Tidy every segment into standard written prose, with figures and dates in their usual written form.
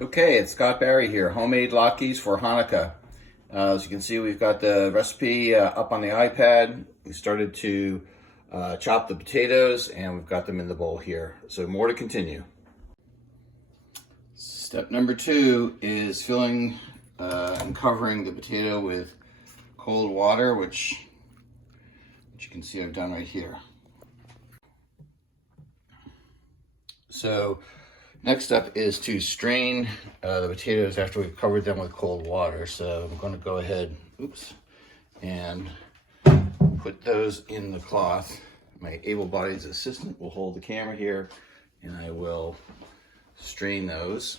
Okay, it's Scott Barry here, homemade latkes for Hanukkah. As you can see, we've got the recipe up on the iPad. We started to chop the potatoes and we've got them in the bowl here. So more to continue. Step number 2 is filling and covering the potato with cold water, which you can see I've done right here. So next step is to strain the potatoes after we've covered them with cold water. So I'm going to go ahead, and put those in the cloth. My able-bodied assistant will hold the camera here, and I will strain those.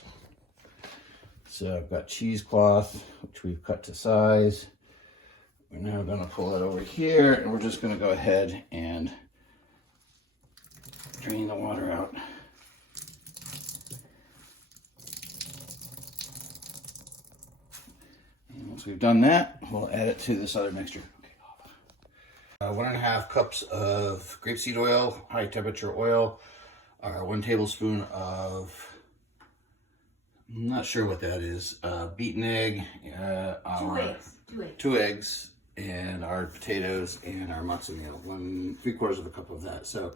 So I've got cheesecloth, which we've cut to size. We're now going to pull it over here, and we're just going to go ahead and drain the water out. Once we've done that, we'll add it to this other mixture. 1.5 cups of grapeseed oil, high temperature oil, 1 tablespoon of, I'm not sure what that is, beaten egg, 2 eggs, and our potatoes and our matzo meal, 3/4 cup of that. So,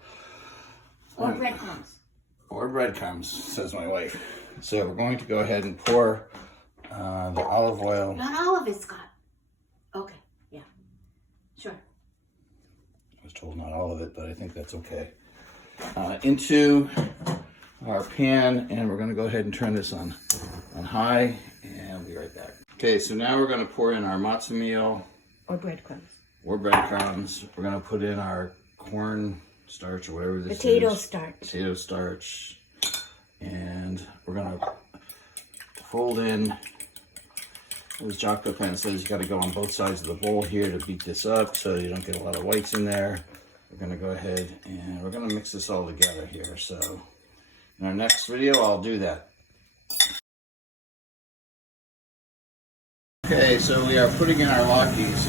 or breadcrumbs. Or breadcrumbs, says my wife. So we're going to go ahead and pour the olive oil. Not all of it, Scott. Okay, yeah, sure. I was told not all of it, but I think that's okay. Into our pan, and we're going to go ahead and turn this on high, and I'll be right back. Okay, so now we're going to pour in our matzo meal. Or breadcrumbs. Or breadcrumbs. We're going to put in our corn starch, or whatever this Potato is. starch. Potato starch. And we're going to fold in. As Jocko Plan says, you got to go on both sides of the bowl here to beat this up so you don't get a lot of whites in there. We're going to go ahead and we're going to mix this all together here. So in our next video, I'll do that. Okay, so we are putting in our latkes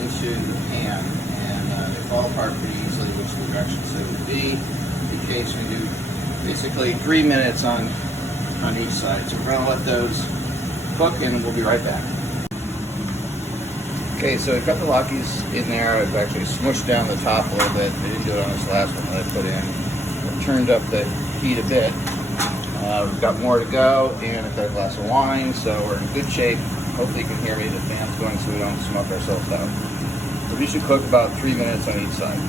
into the pan, and they fall apart pretty easily, which the direction said would be. In case we do basically 3 minutes on each side. So we're going to let those cook, and we'll be right back. Okay, so I've got the latkes in there. I've actually smushed down the top a little bit. I didn't do it on this last one that I put in. I've turned up the heat a bit. We've got more to go, and I've got a glass of wine, so we're in good shape. Hopefully you can hear me, the fan's going so we don't smoke ourselves out. So we should cook about 3 minutes on each side.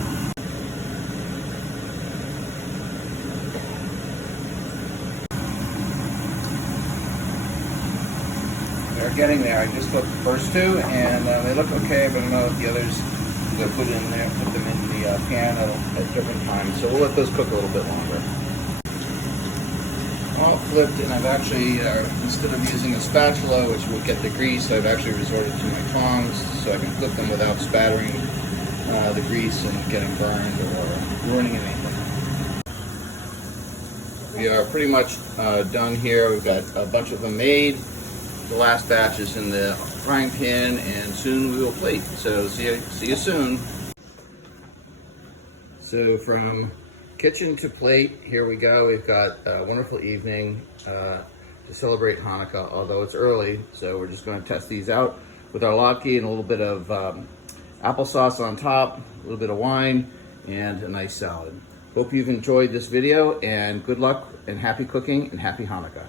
They're getting there. I just cooked the first 2, and they look okay, but I don't know if the others I'm going to put them in the pan at different times. So we'll let those cook a little bit longer. All flipped, and I've actually, instead of using a spatula, which will get the grease, I've actually resorted to my tongs so I can flip them without spattering the grease and getting burned or ruining anything. We are pretty much done here. We've got a bunch of them made. The last batch is in the frying pan, and soon we will plate. So see you soon. So from kitchen to plate, here we go. We've got a wonderful evening to celebrate Hanukkah, although it's early. So we're just going to test these out with our latke and a little bit of applesauce on top, a little bit of wine, and a nice salad. Hope you've enjoyed this video, and good luck and happy cooking and happy Hanukkah.